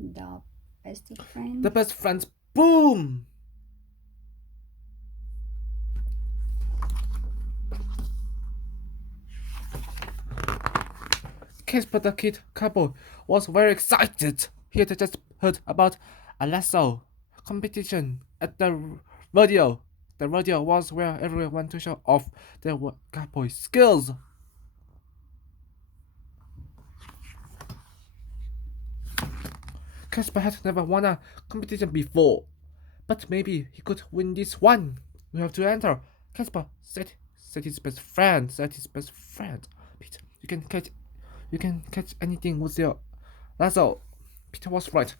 The best friend. The best friends. Boom! Casper the Kid couple was very excited. He had just heard about a lasso competition at the rodeo. The rodeo was where everyone went to show off their cowboy skills. Casper had never won a competition before, but maybe he could win this one. We have to enter. Casper said his best friend. Said his best friend. Pete, you can catch anything with your lasso. Peter was right.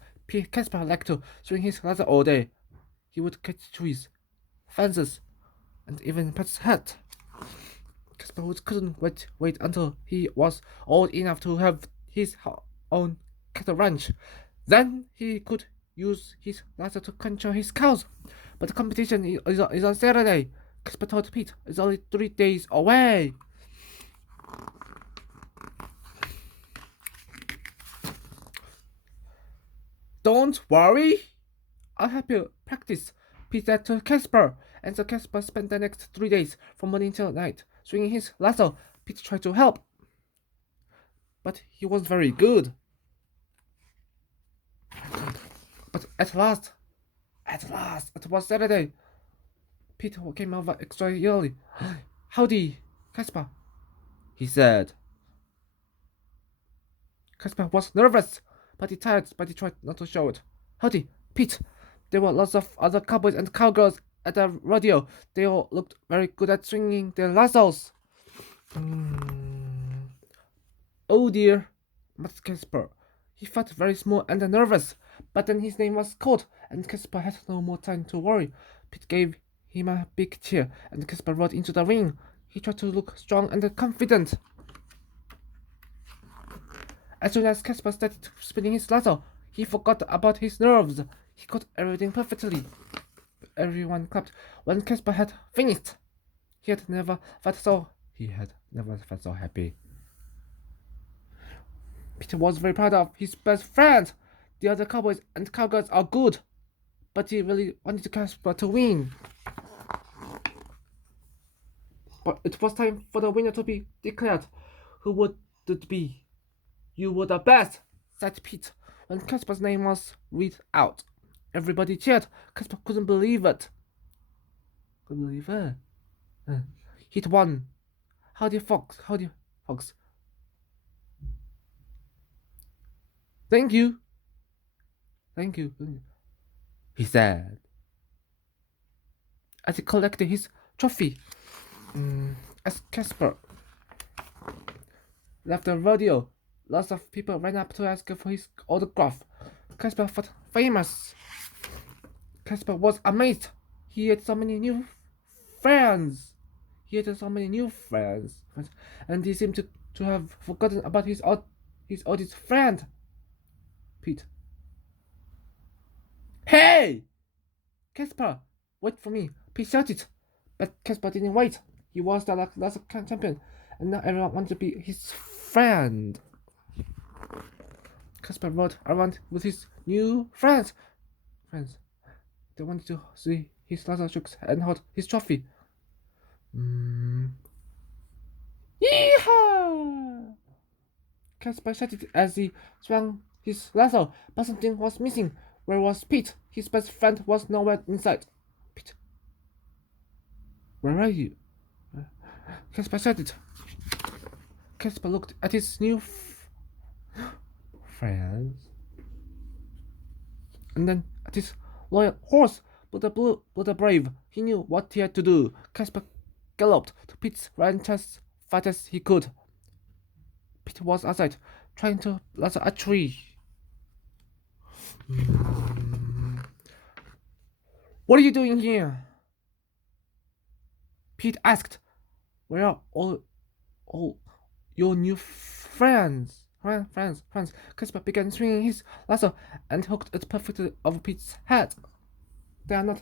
Casper liked to swing his lasso all day. He would catch trees, fences, and even pet's hat. Casper couldn't wait until he was old enough to have his own cattle ranch. Then he could use his lasso to control his cows. But the competition is on Saturday. Casper told Pete it's only 3 days away. Don't worry, I'll help you practice, Pete said to Casper. And so Casper spent the next 3 days from morning till night swinging his lasso. Pete tried to help, but he wasn't very good. But at last, it was Saturday. Pete came over extra early. Howdy, Casper, he said. Casper was nervous, but he tried not to show it. Howdy, Pete. There were lots of other cowboys and cowgirls at the rodeo. They all looked very good at swinging their lassos. Oh dear, muttered Casper. He felt very small and nervous, but then his name was called, and Casper had no more time to worry. Pete gave him a big cheer, and Casper rode into the ring. He tried to look strong and confident. As soon as Casper started spinning his lasso, he forgot about his nerves. He caught everything perfectly. Everyone clapped when Casper had finished. He had never felt so happy. Peter was very proud of his best friend. The other cowboys and cowgirls are good, but he really wanted Casper to win. But it was time for the winner to be declared. Who would it be? You were the best, said Pete when Casper's name was read out. Everybody cheered. Casper couldn't believe it. Couldn't believe it. He'd won. Howdy, Fox. Howdy, Fox. Thank you. Thank you, he said as he collected his trophy. As Casper left the rodeo, lots of people ran up to ask for his autograph. Casper felt famous. Casper was amazed. He had so many new friends. And he seemed to have forgotten about his oldest friend, Pete. Hey! Casper, wait for me, Pete shouted. But Casper didn't wait. He was the last champion, and now everyone wanted to be his friend. Casper rode around with his new friends. They wanted to see his last tricks and hold his trophy. Yeehaw! Casper shouted as he swung his lasso, but something was missing. Where was Pete? His best friend was nowhere in sight. Pete, where are you? Casper shouted. Casper looked at his new friends, and then at his loyal horse, but the brave. He knew what he had to do. Casper galloped to Pete's ranch as fast as he could. Pete was outside, trying to lasso a tree. What are you doing here? Pete asked. Where are all your new friends? Friends. Casper began swinging his lasso and hooked it perfectly over Pete's head. They are not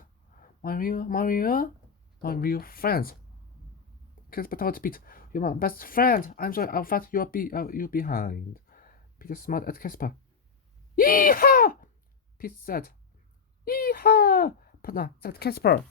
my real friends. Casper told Pete, "You're my best friend. I'm sorry I left you behind." Peter smiled at Casper. Yeehaw! Pete said. Yeehaw! Partner said Casper.